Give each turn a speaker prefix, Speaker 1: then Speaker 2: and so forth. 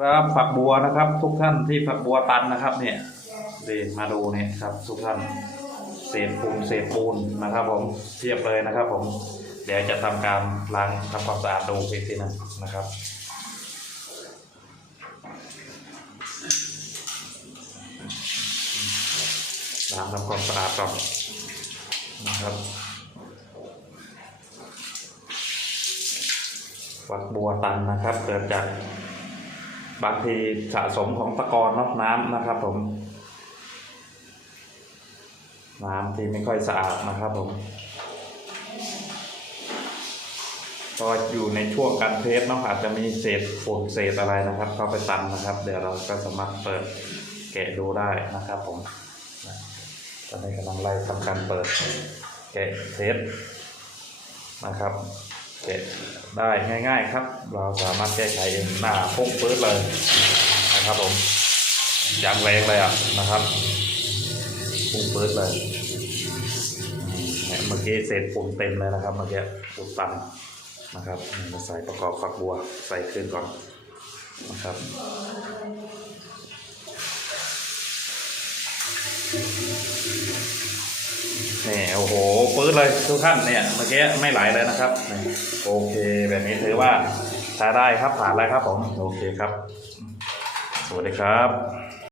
Speaker 1: ครับฝักบัวนะครับ ทุกท่านที่ฝักบัวตันนะครับ เนี่ยเดมาดูเนี่ยครับ ทุกท่านเศษปูนเศษปูนนะครับ ผมเทียบเลยนะครับ ผม เดี๋ยวจะทำการล้างทำความสะอาดดูอีกทีนึงนะครับล้างทำความสะอาดก่อนนะครับฝักบัวตันนะครับเกิดจาก บางทีสะสมของตะกอนเนาะน้ำนะครับผม น้ำที่ไม่ค่อยสะอาดนะครับผมก็อยู่ในช่วงการเทสเนาะอาจจะมีเศษฝุ่นเศษอะไรนะครับ เข้าไปตันนะครับ เดี๋ยวเราก็สามารถเปิดแกะดูได้นะครับผมนะตอนนี้กำลังไล่ทำการเปิดแกะเทสนะครับ แกะได้ง่ายๆครับ เราสามารถแก้ไขเองหน้าพุ่งปื้ดเลยนะครับผมอย่างแรงเลยอะนะครับพุ่งปื้ดเลยเนี่ยเมื่อกี้เศษฝุ่นเต็มเลยนะครับเมื่อกี้ฝุ่นตันนะครับมาใส่ประกอบฝักบัวใส่ขึ้นก่อนนะครับ นี่โอ้โหปื้ดเลยทุกท่านเนี่ยเมื่อกี้ไม่ไหลเลยนะครับโอเค แบบนี้ถือว่าใช้ได้ครับผ่านแล้วครับผมโอเคครับ สวัสดีครับ